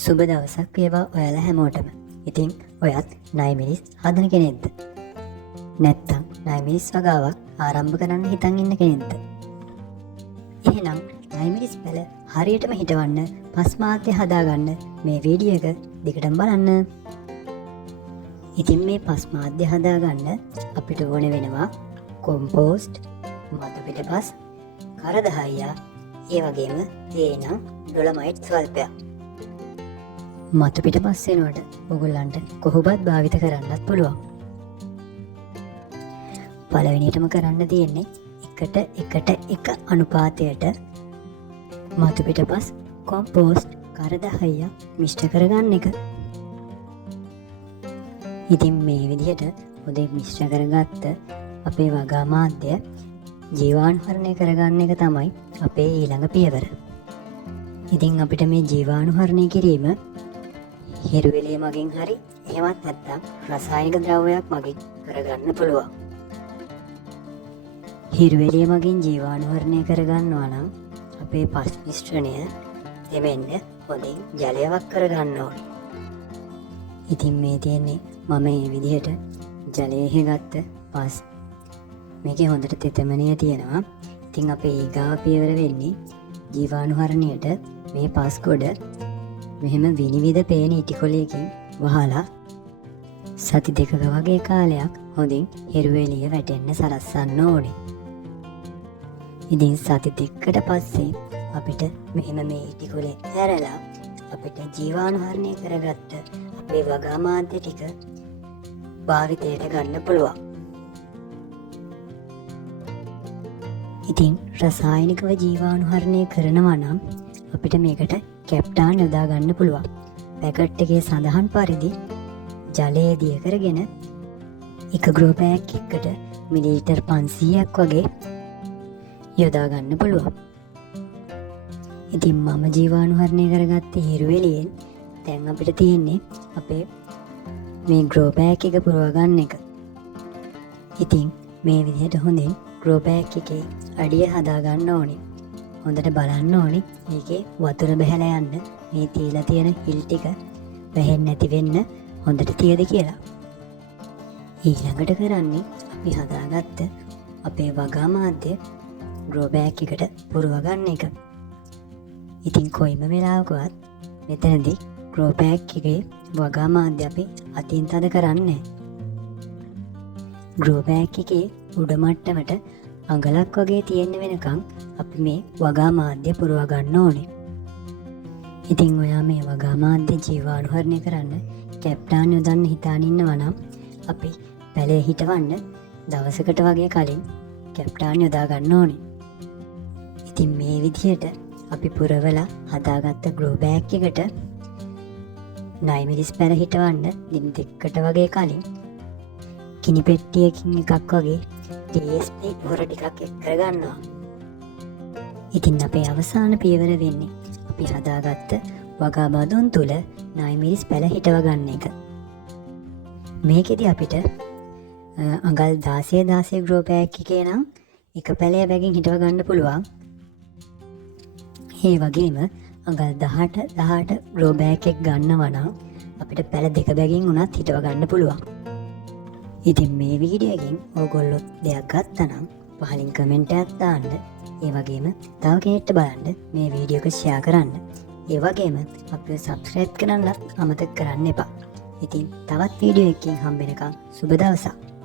සුබ දවසක් වේවා ඔයාලා හැමෝටම. ඉතින් ඔයත් නයිමිරිස් හදන කෙනෙක්ද? නැත්තම් නයිමිරිස් වගාවක් ආරම්භ කරන්න හිතන් ඉන්න කෙනෙක්ද? එහෙනම් නයිමිරිස් පැල හරියටම හිටවන්න පස් මාධ්‍ය හදාගන්න මේ වීඩියෝ එක දිගටම බලන්න. ඉතින් මේ පස් මාධ්‍ය හදාගන්න අපිට ඕන වෙනවා කොම්පෝස්ට්, මතු පිටපස්, කරදහයියා, ඒ වගේම තේනම් ඩොලමයිට් ස්වල්පයක්. මතු පිටපස් වෙනකොට ඔයගොල්ලන්ට කොහොමවත් භාවිත කරන්නත් පුළුවන්. පළවෙනියටම කරන්න තියෙන්නේ 1:1 අනුපාතයට මතු පිටපස්, කොම්පෝස්ට්, කරදහයියා මිශ්‍ර කරගන්න එක. ඉතින් මේ විදිහට හොඳින් මිශ්‍ර කරගත්ත අපේ වගා මාධ්‍ය ජීවාණුහරණය කරගන්න එක තමයි අපේ ඊළඟ පියවර. ඉතින් අපිට මේ ජීවාණුහරණය කිරීම හිරුවෙලිය මගින් හරි එහෙමත් නැත්නම් රසායනික ද්‍රව්‍යයක් මගින් කරගන්න පුළුවන්. හිරුවෙලිය මගින් ජීවාණුහරණය කරගන්නවා නම් අපේ පස් මිශ්‍රණය දෙමෙන්න හොඳින් ජලයවත් කරගන්න ඕනේ. ඉතින් මේ තියෙන්නේ මම මේ විදිහට ජලයේ ගත්ත පස්. මේකේ හොඳට තෙතමනය තියෙනවා. ඉතින් අපේ ඊගාව පියවර වෙන්නේ ජීවාණුහරණයට මේ පස් ගොඩ මෙහෙම විනිවිද පේන ඉටිකොලයකින් වහලා සති දෙකක වගේ කාලයක් හොඳින් හිරුවෙලිය වැටෙන්න සලස්සන්න ඕනේ. ඉතින් සති දෙකකට පස්සේ අපිට මෙහෙම මේ ඉටිකොලේ හැරලා අපිට ජීවාණුහරණය කරගත්ත අපේ වගා මාධ්‍ය ටික භාවිතයට ගන්න පුළුවන්. ඉතින් රසායනිකව ජීවාණුහරණය කරනවා නම් අපිට මේකට කැප්ටාන් යොදා ගන්න පුළුවන්. පැකට් එකේ සඳහන් පරිදි ජලය දිය කරගෙන එක ග්‍රෝ බෑග් එකකට මිලිලීටර් 500ක් වගේ යොදා ගන්න පුළුවන්. ඉතින් මම ජීවාණුහරණය කරගත්තේ හිරුවෙලියෙන්. දැන් අපිට තියෙන්නේ අපේ මේ ග්‍රෝ බෑග් එක පුරව ගන්න එක. ඉතින් මේ විදිහට හොඳින් ග්‍රෝ බෑග් එකේ අඩිය හදා ගන්න ඕනේ. හොඳට බලන්න ඕනේ මේකේ වතුර බහැලා යන්න මේ තියලා තියෙන හිල් ටික වැහෙන්නේ නැති වෙන්න හොඳට තියද කියලා. ඊළඟට කරන්නේ අපි හදාගත්ත අපේ වගා මාධ්‍ය ග්‍රෝ බෑග් එකට පුරව ගන්න එක. ඉතින් කොයිම වෙලාවකවත් මෙතනදී ග්‍රෝ බෑග් එකේ වගා මාධ්‍ය අපි අතින් තද කරන්නේ. ග්‍රෝ බෑග් එකේ උඩ මට්ටමට අඟලක් වගේ තියෙන්න වෙනකන් අපි මේ වගා මාධ්‍ය පුරව ගන්න ඕනේ. ඉතින් ඔයා මේ වගා මාධ්‍ය ජීවාණුහරණය කරන්න කැප්ටාන් යොදන්න හිතාන ඉන්නවා නම් අපි පැලේ හිටවන්න දවසකට වගේ කලින් කැප්ටාන් යොදා ගන්න ඕනේ. ඉතින් මේ විදිහට අපි පුරවලා හදාගත්ත ග්‍රෝ බෑග් එකට නයිමිරිස් පැල හිටවන්න දින දෙකකට වගේ කලින් කිනි පෙට්ටියකින් එකක් වගේ DSP හොර ටිකක් එක් කරගන්නවා. ඉතින් අපේ අවසාන පියවර වෙන්නේ අපි හදාගත්ත වගා බදුන් තුල නයිමිරිස් පැල හිටව ගන්න එක. මේකෙදි අපිට අඟල් 16 ග්‍රෝ බෑග් එකේ නම් එක පැලය බැගින් හිටව ගන්න පුළුවන්. ඒ වගේම අඟල් 18 ග්‍රෝ බෑග් එක ගන්නවා නම් අපිට පැල දෙක බැගින් උනත් හිටව ගන්න පුළුවන්. ඉතින් මේ වීඩියෝ එකෙන් ඕගොල්ලෝ දෙයක් ගත්තා නම් පහලින් කමෙන්ට් එකක් දාන්න. ඒ වගේම තව කෙනෙක්ට බලන්න මේ වීඩියෝ එක ෂෙයා කරන්න. ඒ වගේම අපිව සබ්ස්ක්‍රයිබ් කරන්නත් අමතක කරන්න එපා. ඉතින් තවත් වීඩියෝ එකකින් හම්බ වෙනකම් සුබ දවසක්.